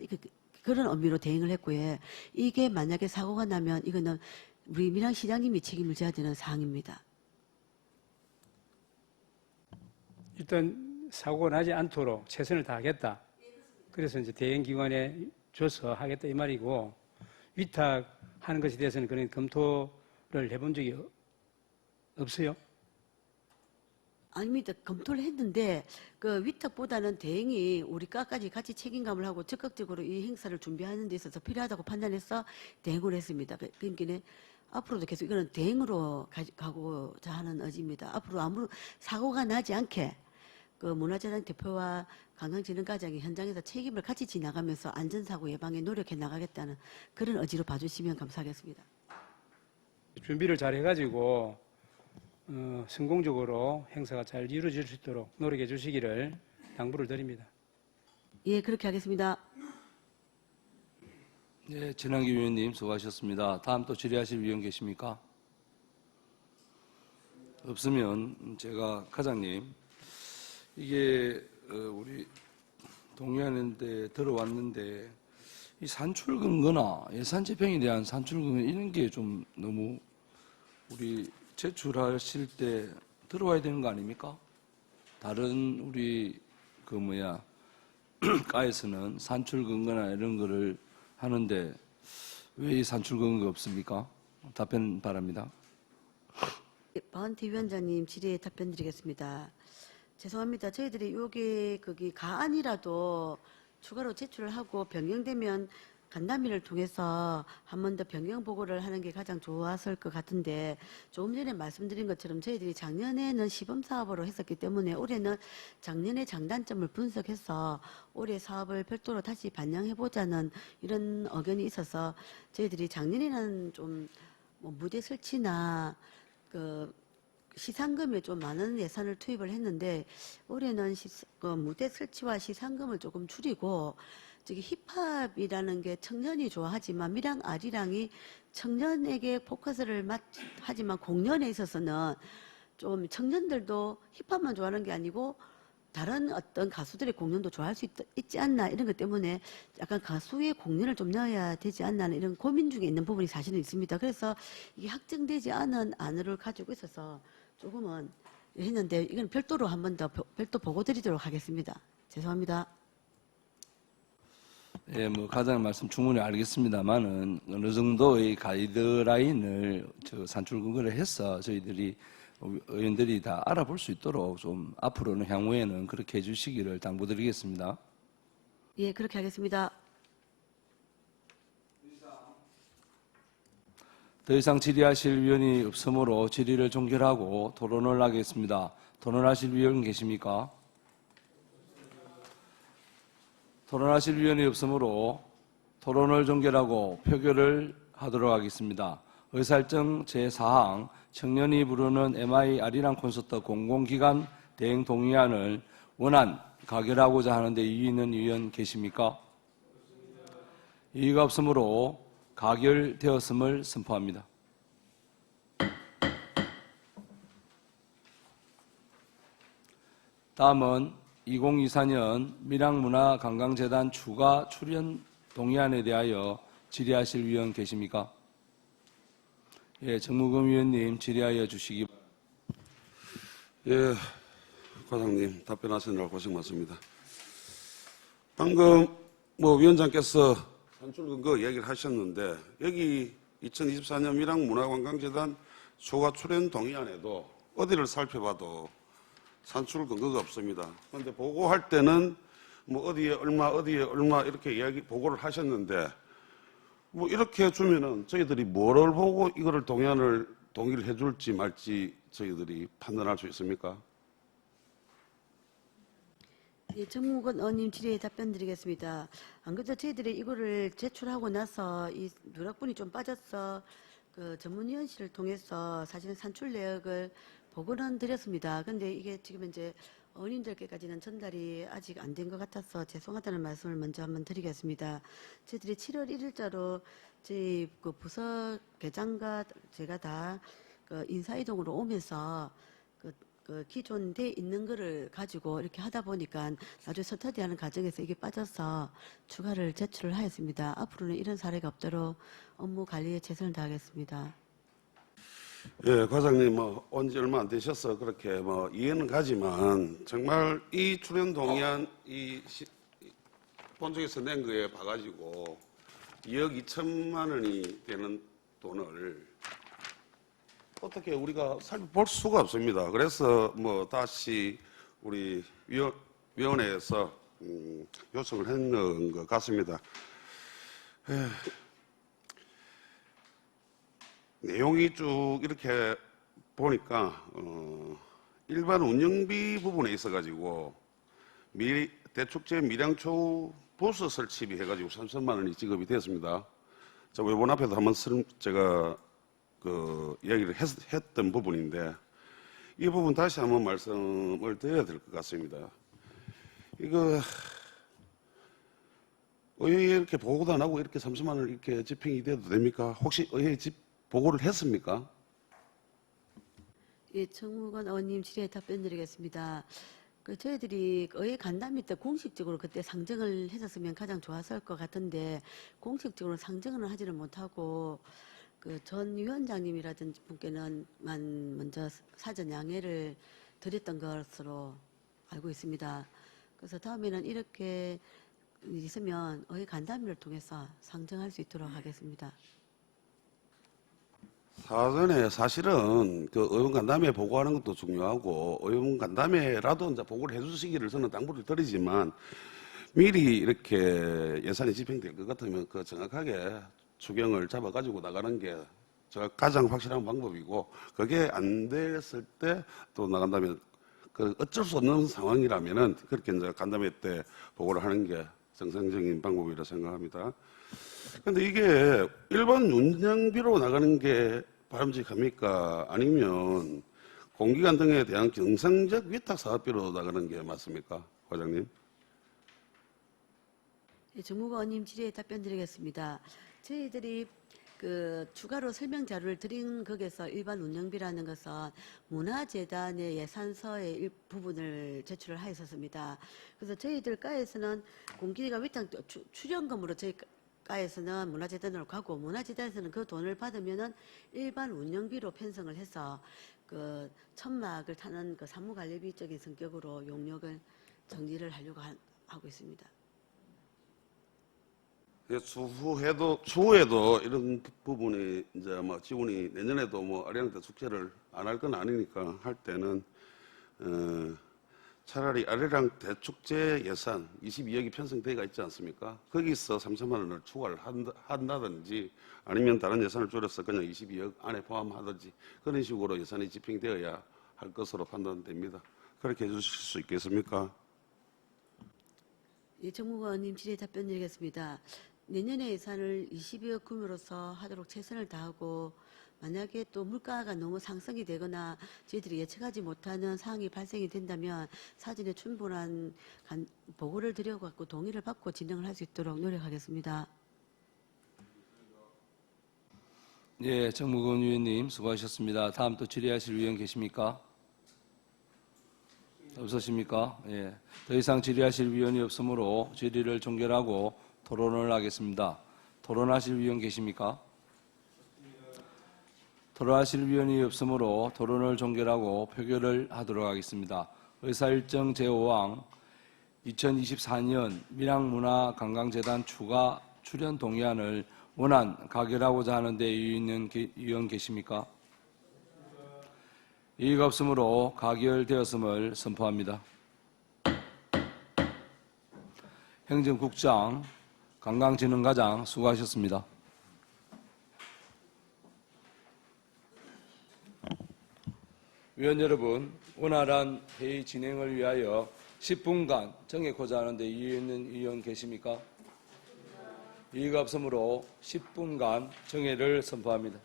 그런 의미로 대행을 했고요. 이게 만약에 사고가 나면 이거는 우리 밀양시장님이 책임을 져야 되는 사항입니다. 일단 사고가 나지 않도록 최선을 다하겠다. 그래서 이제 대행기관에 줘서 하겠다 이 말이고 위탁하는 것에 대해서는 그런 검토를 해본 적이 없어요? 아닙니다. 검토를 했는데 그 위탁보다는 대행이 우리 과까지 같이 책임감을 하고 적극적으로 이 행사를 준비하는 데 있어서 필요하다고 판단해서 대행을 했습니다. 그러니까 앞으로도 계속 이거는 대행으로 가고자 하는 의지입니다. 앞으로 아무 사고가 나지 않게 그 문화재단 대표와 관광진흥과장이 현장에서 책임을 같이 지나가면서 안전사고 예방에 노력해 나가겠다는 그런 의지로 봐주시면 감사하겠습니다. 준비를 잘 해가지고 성공적으로 행사가 잘 이루어질 수 있도록 노력해 주시기를 당부를 드립니다. 예, 그렇게 하겠습니다. 네, 전환기 위원님 수고하셨습니다. 다음 또 질의하실 위원 계십니까? 없으면 제가 과장님 이게 우리 동의하는데 들어왔는데 이 산출 근거나 예산 집행에 대한 산출 근거 이런 게 좀 너무 우리 제출하실 때 들어와야 되는 거 아닙니까? 다른 우리 과에서는 산출 근거나 이런 거를 하는데 왜 이 산출 근거가 없습니까? 답변 바랍니다. 박원태 위원장님 질의에 답변 드리겠습니다. 죄송합니다. 저희들이 요게 거기 가안이라도 추가로 제출을 하고 변경되면 간담회를 통해서 한 번 더 변경 보고를 하는 게 가장 좋았을 것 같은데 조금 전에 말씀드린 것처럼 저희들이 작년에는 시범 사업으로 했었기 때문에 올해는 작년의 장단점을 분석해서 올해 사업을 별도로 다시 반영해보자는 이런 의견이 있어서 저희들이 작년에는 좀 뭐 무대 설치나 그 시상금에 좀 많은 예산을 투입을 했는데 올해는 무대 설치와 시상금을 조금 줄이고 저기 힙합이라는 게 청년이 좋아하지만 미랑 아리랑이 청년에게 포커스를 하지만 공연에 있어서는 좀 청년들도 힙합만 좋아하는 게 아니고 다른 어떤 가수들의 공연도 좋아할 수 있지 않나 이런 것 때문에 약간 가수의 공연을 좀 넣어야 되지 않나 이런 고민 중에 있는 부분이 사실은 있습니다. 그래서 이게 확정되지 않은 안을 가지고 있어서 조금은 했는데 이건 별도로 한 번 더 별도 보고 드리도록 하겠습니다. 죄송합니다. 예, 뭐 과장 말씀 충분히 알겠습니다만은 어느 정도의 가이드라인을 산출 근거를 해서 저희들이 의원들이 다 알아볼 수 있도록 좀 앞으로는 향후에는 그렇게 해주시기를 당부드리겠습니다. 예, 그렇게 하겠습니다. 더 이상 질의하실 위원이 없으므로 질의를 종결하고 토론을 하겠습니다. 토론하실 위원 계십니까? 토론하실 위원이 없으므로 토론을 종결하고 표결을 하도록 하겠습니다. 의사일정 제4항 청년이 부르는 MI 아리랑 콘서트 공공기관 대행 동의안을 원안 가결하고자 하는데 이의 있는 위원 계십니까? 이의가 없으므로 가결되었음을 선포합니다. 다음은 2024년 밀양문화관광재단 추가 출연 동의안에 대하여 질의하실 위원 계십니까? 예, 정무금 위원님 질의하여 주시기 바랍니다. 예, 과장님 답변하시느라 고생 많습니다. 방금 위원장께서 산출 근거 얘기를 하셨는데 여기 2024년 밀양문화관광재단 추가 출연 동의안에도 어디를 살펴봐도 산출 근거가 없습니다. 그런데 보고할 때는 어디에 얼마 이렇게 보고를 하셨는데 이렇게 주면은 저희들이 뭐를 보고 이거를 동의를 해줄지 말지 저희들이 판단할 수 있습니까? 예, 정무건 의원님 질의에 답변 드리겠습니다. 안 그래도 저희들이 이거를 제출하고 나서 이 누락분이 좀 빠져서 그 전문위원실을 통해서 사실은 산출 내역을 보고는 드렸습니다. 근데 이게 지금 이제 의원님들께까지는 전달이 아직 안 된 것 같아서 죄송하다는 말씀을 먼저 한번 드리겠습니다. 저희들이 7월 1일자로 저희 그 부서 계장과 제가 다 그 인사이동으로 오면서 그 기존 돼 있는 거를 가지고 이렇게 하다 보니까 나중에 스터디하는 과정에서 이게 빠져서 추가를 제출을 하였습니다. 앞으로는 이런 사례가 없도록 업무 관리에 최선을 다하겠습니다. 예, 과장님 온 지 얼마 안 되셔서 그렇게 이해는 가지만 정말 이 출연 동의안 본청에서 낸 거에 봐가지고 2억 2천만 원이 되는 돈을 어떻게 우리가 살펴볼 수가 없습니다. 그래서 뭐 다시 우리 위원회에서 요청을 했는 것 같습니다. 내용이 쭉 이렇게 보니까 일반 운영비 부분에 있어가지고 대축제 밀양초 부스 설치비 해가지고 3천만 원이 지급이 됐습니다. 자, 외본 앞에도 한번 제가 그 이야기를 했던 부분인데 이 부분 다시 한번 말씀을 드려야 될 것 같습니다. 이거 의회에 이렇게 보고도 안 하고 이렇게 3천만 원 이렇게 집행이 돼도 됩니까? 혹시 의회에 보고를 했습니까? 예, 정무관 의원님 질의에 답변드리겠습니다. 저희들이 의회 간담회 때 공식적으로 그때 상정을 했었으면 가장 좋았을 것 같은데 공식적으로 상정을 하지는 못하고 그 전 위원장님이라든지 분께는 먼저 사전 양해를 드렸던 것으로 알고 있습니다. 그래서 다음에는 이렇게 있으면 의회 간담회를 통해서 상정할 수 있도록 하겠습니다. 사전에 사실은 그 의원 간담회 보고하는 것도 중요하고 의원 간담회라도 이제 보고를 해주시기를 저는 당부를 드리지만 미리 이렇게 예산이 집행될 것 같으면 그 정확하게 추경을 잡아가지고 나가는 게 제가 가장 확실한 방법이고 그게 안 됐을 때 또 나간다면 그 어쩔 수 없는 상황이라면은 그렇게 이제 간담회 때 보고를 하는 게 정상적인 방법이라 생각합니다. 근데 이게 일반 운영비로 나가는 게 바람직합니까? 아니면 공기관 등에 대한 경상적 위탁 사업비로 나가는 게 맞습니까? 과장님? 예, 정무관님 질의에 답변드리겠습니다. 저희들이 그 추가로 설명 자료를 드린 거기서 일반 운영비라는 것은 문화재단의 예산서의 일부분을 제출을 하였었습니다. 그래서 저희들 과에서는 공기관 위탁 출연금으로 저희 과에서는 문화재단으로 가고 문화재단에서는 그 돈을 받으면은 일반 운영비로 편성을 해서 그 천막을 타는 그 사무관리비적인 성격으로 용역을 정리를 하려고 하고 있습니다. 추후에도 이런 부분이 이제 뭐 지원이 내년에도 뭐 아리랑대 축제를 안 할 건 아니니까 할 때는 차라리 아리랑 대축제 예산 22억이 편성되어 있지 않습니까? 거기서 3천만 원을 추가를 한다든지 아니면 다른 예산을 줄여서 그냥 22억 안에 포함하든지 그런 식으로 예산이 집행되어야 할 것으로 판단됩니다. 그렇게 해주실 수 있겠습니까? 예, 정무관님 질의에 답변드리겠습니다. 내년에 예산을 22억 규모로서 하도록 최선을 다하고 만약에 또 물가가 너무 상승이 되거나 저희들이 예측하지 못하는 상황이 발생이 된다면 사전에 충분한 보고를 드려갖고 동의를 받고 진행을 할 수 있도록 노력하겠습니다. 예, 정무근 위원님 수고하셨습니다. 다음 또 질의하실 위원 계십니까? 없으십니까? 예. 더 이상 질의하실 위원이 없으므로 질의를 종결하고 토론을 하겠습니다. 토론하실 위원 계십니까? 토론하실 위원이 없으므로 토론을 종결하고 표결을 하도록 하겠습니다. 의사일정 제5항 2024년 밀양문화관광재단 추가 출연 동의안을 원안 가결하고자 하는데 이의 있는 위원 계십니까? 이의가 없으므로 가결되었음을 선포합니다. 행정국장, 관광진흥과장 수고하셨습니다. 위원 여러분, 원활한 회의 진행을 위하여 10분간 정해고자 하는데 이의 있는 위원 계십니까? 이의가 없으므로 10분간 정회를 선포합니다.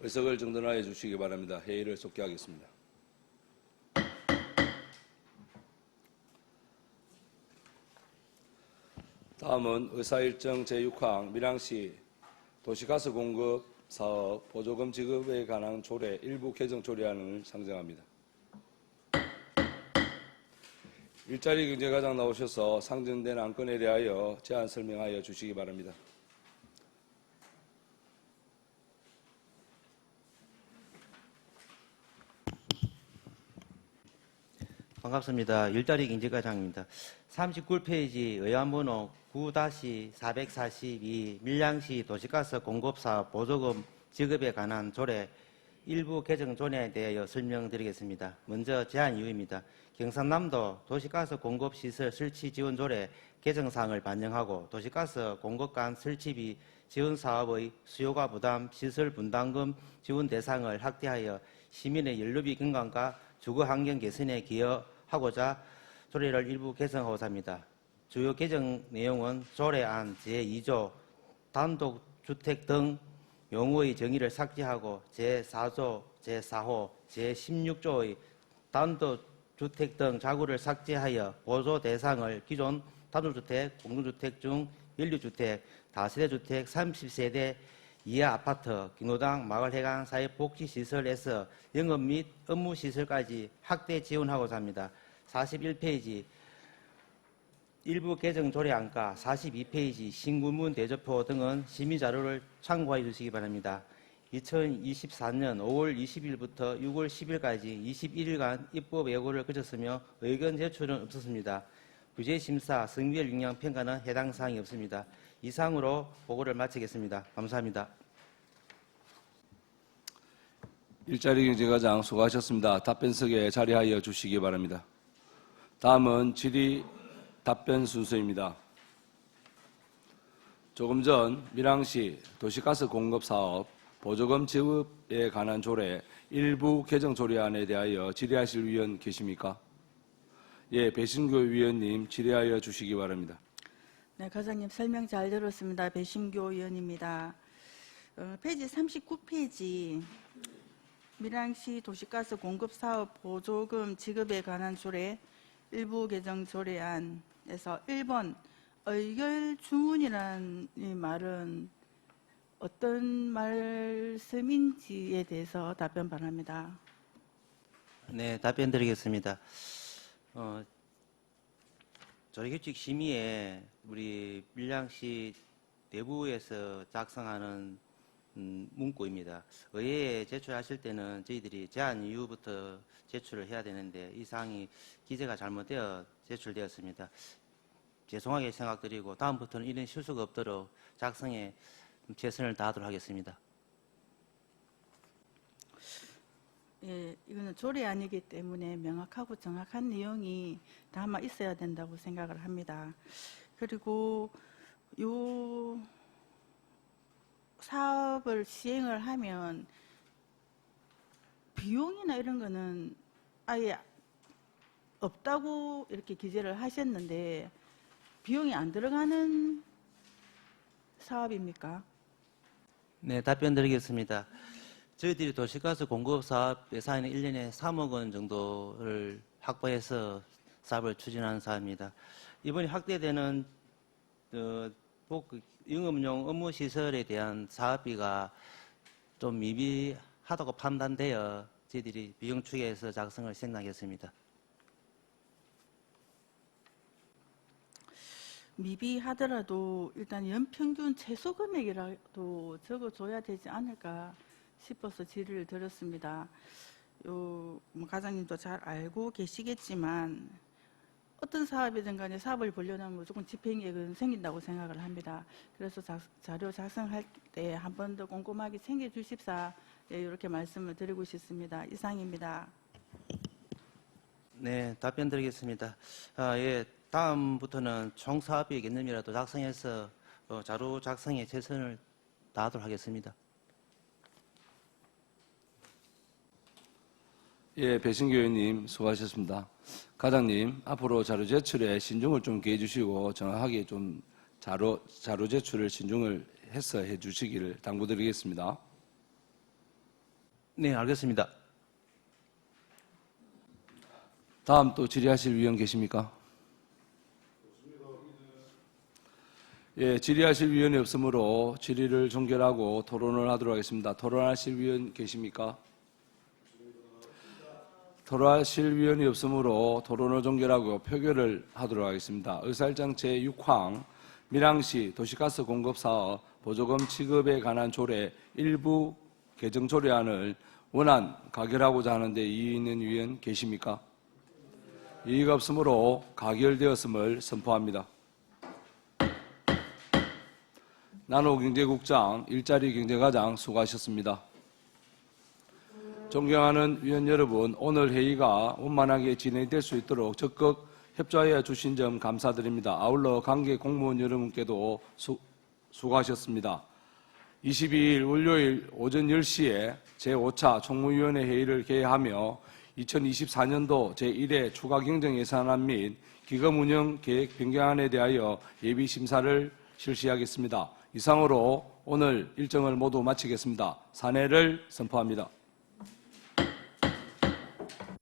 의석을 정돈하여 주시기 바랍니다. 회의를 속기하겠습니다. 다음은 의사일정 제6항 밀양시 도시가스 공급 사업 보조금 지급에 관한 조례 일부 개정 조례안을 상정합니다. 일자리 경제과장 나오셔서 상정된 안건에 대하여 제안 설명하여 주시기 바랍니다. 반갑습니다. 일자리 경제과장입니다. 39페이지 의안번호 9-442 밀양시 도시가스 공급사업 보조금 지급에 관한 조례 일부 개정 조례에 대하여 설명드리겠습니다. 먼저 제안 이유입니다. 경상남도 도시가스 공급시설 설치 지원 조례 개정사항을 반영하고 도시가스 공급관 설치비 지원 사업의 수요가 부담 시설 분담금 지원 대상을 확대하여 시민의 연료비 경감과 주거 환경 개선에 기여하고자 조례를 일부 개정하고자 합니다. 주요 개정 내용은 조례안 제2조 단독주택 등 용어의 정의를 삭제하고 제4조, 제4호, 제16조의 단독주택 등 자구를 삭제하여 보조 대상을 기존 단독주택, 공동주택 중 연료주택, 다세대주택 30세대 이하 아파트, 경로당, 마을회관, 사회복지시설에서 영업 및 업무시설까지 확대 지원하고자 합니다. 41페이지 일부 개정 조례안과 42페이지 신군문 대조표 등은 시민자료를 참고해 주시기 바랍니다. 2024년 5월 20일부터 6월 10일까지 21일간 입법 예고를 거쳤으며 의견 제출은 없었습니다. 규제심사, 성별 영향 평가는 해당 사항이 없습니다. 이상으로 보고를 마치겠습니다. 감사합니다. 일자리 경제과장 수고하셨습니다. 답변석에 자리하여 주시기 바랍니다. 다음은 질의 답변 순서입니다. 조금 전 밀양시 도시가스 공급사업 보조금 지급에 관한 조례 일부 개정 조례안에 대하여 질의하실 위원 계십니까? 예, 배신교 위원님 질의하여 주시기 바랍니다. 네, 과장님 설명 잘 들었습니다. 배신교 의원입니다. 페이지 39페이지 밀양시 도시가스 공급사업 보조금 지급에 관한 조례 일부 개정 조례안에서 1번 의결 주문이라는 이 말은 어떤 말씀인지에 대해서 답변 바랍니다. 네, 답변 드리겠습니다. 조례규칙 심의에 우리 밀양시 내부에서 작성하는 문구입니다. 의회에 제출하실 때는 저희들이 제안 이후부터 제출을 해야 되는데 이 사항이 기재가 잘못되어 제출되었습니다. 죄송하게 생각드리고 다음부터는 이런 실수가 없도록 작성에 최선을 다하도록 하겠습니다. 예, 이거는 조례안이기 때문에 명확하고 정확한 내용이 담아 있어야 된다고 생각을 합니다. 그리고 요 사업을 시행을 하면 비용이나 이런 거는 아예 없다고 이렇게 기재를 하셨는데 비용이 안 들어가는 사업입니까? 네, 답변 드리겠습니다. 저희들이 도시가스 공급 사업 예산이 1년에 3억 원 정도를 확보해서 사업을 추진하는 사업입니다. 이번에 확대되는 영업용 업무시설에 대한 사업비가 좀 미비하다고 판단되어 저희들이 비용 추계에서 작성을 생각했습니다. 미비하더라도 일단 연평균 최소 금액이라도 적어줘야 되지 않을까 싶어서 질의를 드렸습니다. 뭐 과장님도 잘 알고 계시겠지만 어떤 사업이든 간에 사업을 벌려면 무조건 집행계획은 생긴다고 생각을 합니다. 그래서 자료 작성할 때 한 번 더 꼼꼼하게 챙겨주십사 이렇게 말씀을 드리고 싶습니다. 이상입니다. 네, 답변 드리겠습니다. 예, 다음부터는 총 사업비 개념이라도 작성해서 자료 작성에 최선을 다하도록 하겠습니다. 예, 배신교 의원님 수고하셨습니다. 과장님, 앞으로 자료 제출에 신중을 좀 기해 주시고 정확하게 좀 자료 제출을 신중을 해서 해 주시기를 당부드리겠습니다. 네, 알겠습니다. 다음 또 질의하실 위원 계십니까? 예, 질의하실 위원이 없으므로 질의를 종결하고 토론을 하도록 하겠습니다. 토론하실 위원 계십니까? 토론하실 위원이 없으므로 토론을 종결하고 표결을 하도록 하겠습니다. 의사일정 제6항 밀양시 도시가스 공급사업 보조금 지급에 관한 조례 일부 개정 조례안을 원안 가결하고자 하는데 이의 있는 위원 계십니까? 이의가 없으므로 가결되었음을 선포합니다. 나노경제국장, 일자리 경제과장 수고하셨습니다. 존경하는 위원 여러분, 오늘 회의가 원만하게 진행될 수 있도록 적극 협조하여 주신 점 감사드립니다. 아울러 관계 공무원 여러분께도 수고하셨습니다. 22일 월요일 오전 10시에 제5차 총무위원회 회의를 개회하며 2024년도 제1회 추가경정예산안 및 기금운영 계획 변경안에 대하여 예비심사를 실시하겠습니다. 이상으로 오늘 일정을 모두 마치겠습니다. 산회를 선포합니다.